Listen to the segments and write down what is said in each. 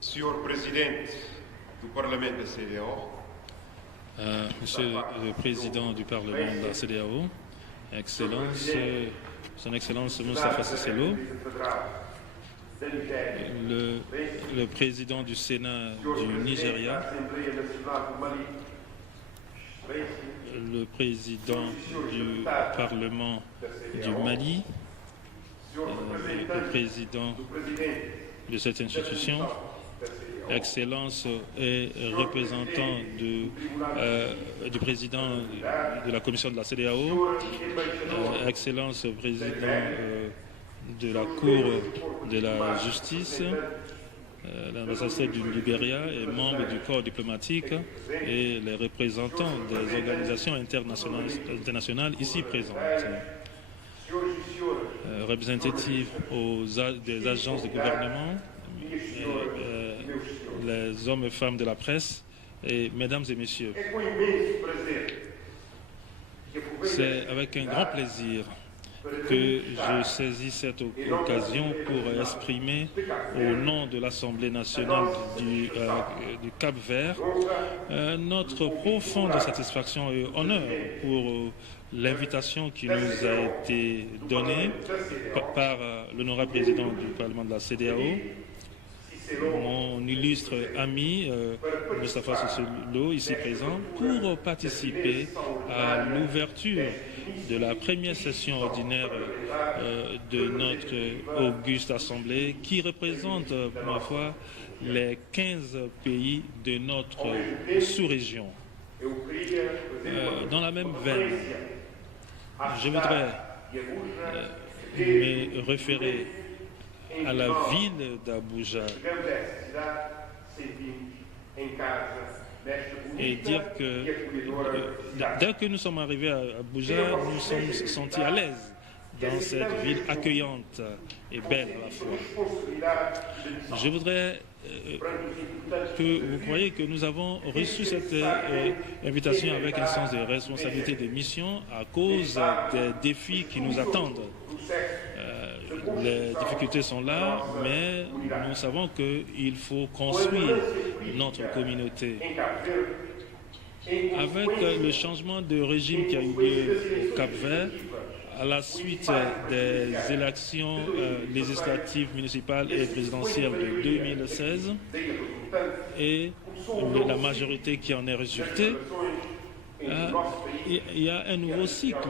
Senhor Presidente do Parlamento da CEDEAO, Monsieur le Président du Parlement de la CEDEAO, Son Excellence Moustapha Cissé Lo, le Président du Sénat du Nigeria, le Président du Parlement du Mali, le Président de cette institution, Excellence et représentant du président de la commission de la CEDEAO, Excellence président de la Cour de la justice, l'ambassadeur du Libéria et membres du corps diplomatique et les représentants des organisations internationales ici présentes, représentatifs des agences de gouvernement, les hommes et femmes de la presse, et mesdames et messieurs, c'est avec un grand plaisir que je saisis cette occasion pour exprimer au nom de l'Assemblée nationale du Cap-Vert notre profonde satisfaction et honneur pour l'invitation qui nous a été donnée par l'honorable président du Parlement de la CEDEAO, mon illustre ami Moustapha Cissé Lo, ici présent, pour participer à l'ouverture de la première session ordinaire de notre auguste assemblée qui représente, pour ma foi, les 15 pays de notre sous-région. Dans la même veine, je voudrais me référer à la ville d'Abuja et dire que dès que nous sommes arrivés à Abuja, nous sommes sentis à l'aise dans cette ville accueillante et belle à la fois. Je voudrais que vous croyez que nous avons reçu cette invitation avec un sens de responsabilité de mission à cause des défis qui nous attendent. Les difficultés sont là, mais nous savons qu'il faut construire notre communauté. Avec le changement de régime qui a eu lieu au Cap-Vert, à la suite des élections législatives, municipales et présidentielles de 2016 et de la majorité qui en est résultée, il y a un nouveau cycle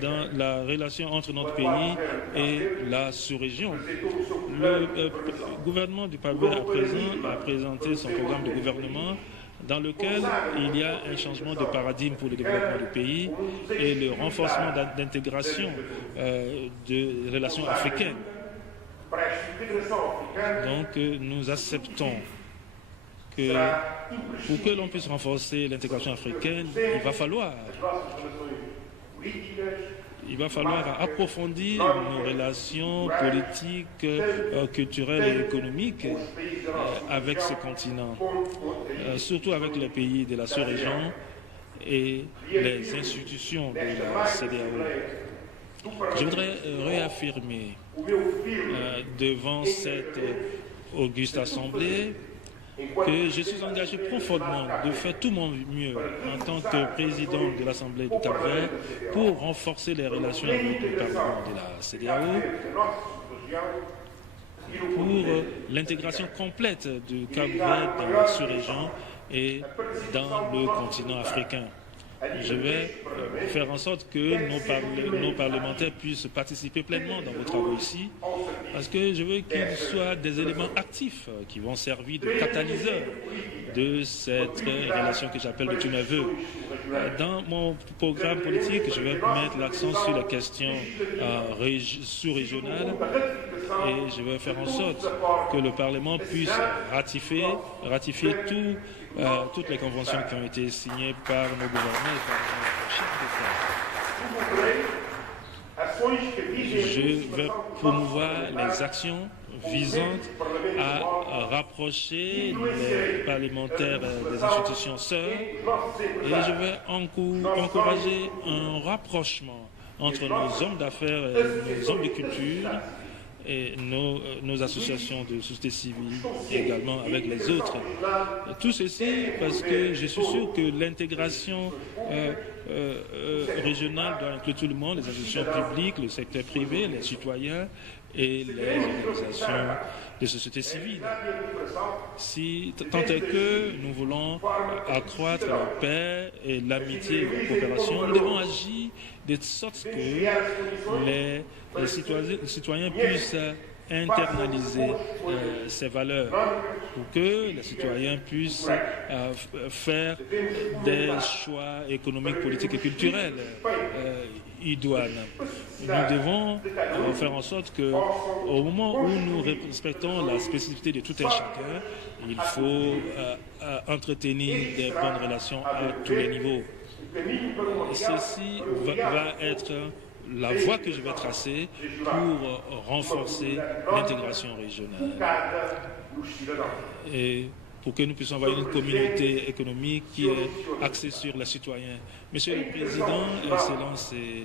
dans la relation entre notre pays et la sous-région. Le gouvernement du Cap-Vert à présent a présenté son programme de gouvernement dans lequel il y a un changement de paradigme pour le développement du pays et le renforcement d'intégration de relations africaines. Donc nous acceptons que pour que l'on puisse renforcer l'intégration africaine, il va falloir approfondir nos relations politiques, culturelles et économiques avec ce continent, surtout avec les pays de la sous-région et les institutions de la CEDEAO. Je voudrais réaffirmer devant cette auguste assemblée que je suis engagé profondément de faire tout mon mieux en tant que président de l'Assemblée du Cap-Vert pour renforcer les relations avec le Parlement de la CEDEAO, pour l'intégration complète du Cap-Vert dans la sous-région et dans le continent africain. Je vais faire en sorte que nos parlementaires puissent participer pleinement dans vos travaux ici, parce que je veux qu'ils soient des éléments actifs qui vont servir de catalyseur de cette relation que j'appelle de tous mes voeux. Dans mon programme politique, je vais mettre l'accent sur les questions sous-régionales et je vais faire en sorte que le Parlement puisse ratifier toutes les conventions qui ont été signées par nos gouvernements et par nos chefs d'État. Je vais promouvoir les actions visant à rapprocher les parlementaires des institutions sœurs et je vais encourager un rapprochement entre nos hommes d'affaires et nos hommes de culture et nos associations de société civile, et également avec les autres. Tout ceci parce que je suis sûr que l'intégration régionale doit inclure tout le monde, les institutions publiques, le secteur privé, les citoyens et les organisations de société civile. Tant est que nous voulons accroître la paix et l'amitié et la coopération, nous devons agir de sorte que les citoyens puissent internaliser ces valeurs pour que les citoyens puissent faire des choix économiques, politiques et culturels idoines. Nous devons faire en sorte qu'au moment où nous respectons la spécificité de tout un chacun, il faut entretenir des bonnes relations à tous les niveaux. Ceci va être la voie que je vais tracer pour renforcer l'intégration régionale et pour que nous puissions avoir une communauté économique qui est axée sur les citoyens. Monsieur le Président, Excellences et